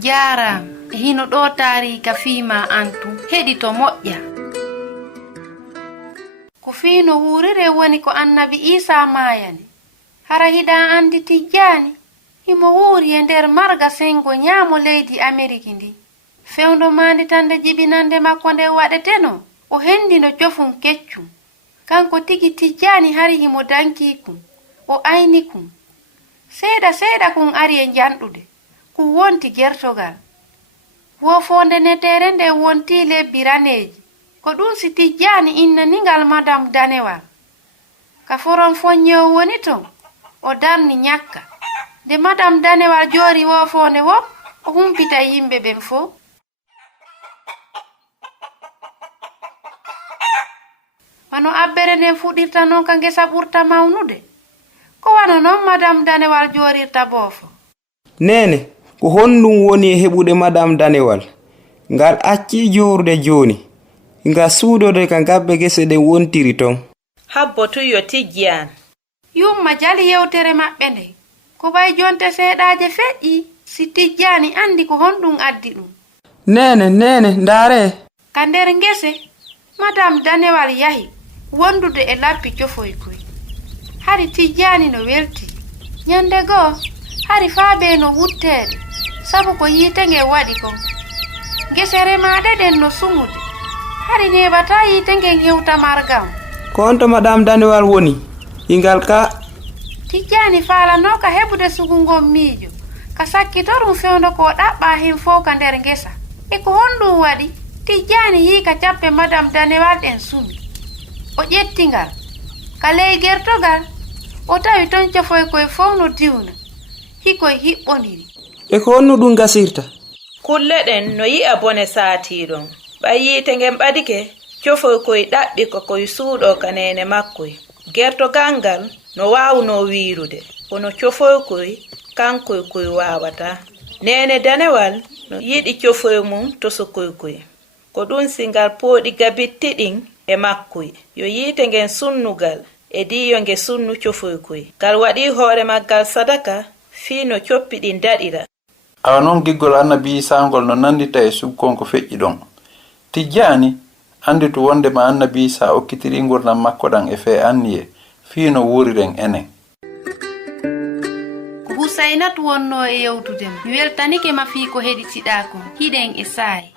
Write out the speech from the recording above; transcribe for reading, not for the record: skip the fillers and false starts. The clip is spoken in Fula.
Jaram hino ɗo taarika fiima antu heɗito moƴƴa. Ko fiino wurire woni ko annabi Isa maayani. Hara hiɗa andi Tijjani himo wuuri e nder marga sengo nyaamo leydi Ameriki ndi. Fewndo mandi tande jibinande makko nde waɗeteno o hendino cofum keccum. Kanko tigi Tijjani hari himo dankikum o aynikum. Seeɗa kun ari e janɗude ku wonti gertogal. Wofonde netere nde wonti lebbi raneji. Ko ɗum si Tijjani innaningal madam danewal. Ka foron fonyewo woni ton o darni nyakka. Nde madam danewal jori wofonde wo o humpita yimɓe ɓen fo. Wano abbere nden fuɗirta non ka ngesa ɓurta mawnude. Ko wano non madam danewal jorirta boofo. Nene ko honɗum woni e heɓude madam danewal ngal acci jorude joni nga suudode ka gabbe gese ɗen wontiri ton. Habbo tuyo Tijjani. Yumma jali yewtere maɓɓe nde ko bay jonte seeɗaje feƴƴi si Tijjani andi ko honɗum addi ɗum. Nene ndaare ka nder ngese madam danewal yahi wondude e lappi cofoykoy. Hari Tijjani no welti. Nyande goo hari faabe no wutteede sabu ko yiite nge waɗi kon. Gesere maɗe ɗen no sumude hari neɓata yiite ngen hewta margam. ko on to madam danewal woni ingal ka. Tijjani faalano ka heɓude sugungom miijo ka sakkitorum fewndo ko ɗaɓɓa hen fof ka nder ngesa. E ko honɗum waɗi Tijjani yii ka cappe madam danewal ɗen sumi. O ƴettingal ka ley gertogal o tawi ton cofoy koye fof no diwna hikoye hiɓɓondiri. E ko honno ɗum gasirta? Kulle ɗen no yi'a bone saatiɗon ɓay yiite ngen ɓadike cofoy koye ɗaɓɓi ko koye suuɗo ka nene makkoy. Gertogal ngal no waawno wiirude kono cofoy koye kankoy koye waawata. Nene danewal no yiɗi cofoy mum to sokoy koye ko ɗum si ngal pooɗi gabitti ɗin e makkoy yo yiite ngen sunnugal e diyo nge sunnu cofoy koye ngal waɗi hoore maggal sadaka fii no coppi ɗin daɗira. Awa noon giggol annabi Isa ngol no nandita e subkon ko feƴƴi ɗon. Tijjani andi to wondema annabi Isa okkitiri gurdam makko ɗan e fe anniye fii no wuriren enen. Ko Husaynatu wonno e yewtudema mi weltanike ma fii ko heɗitiɗa kon hiɗen e saayi.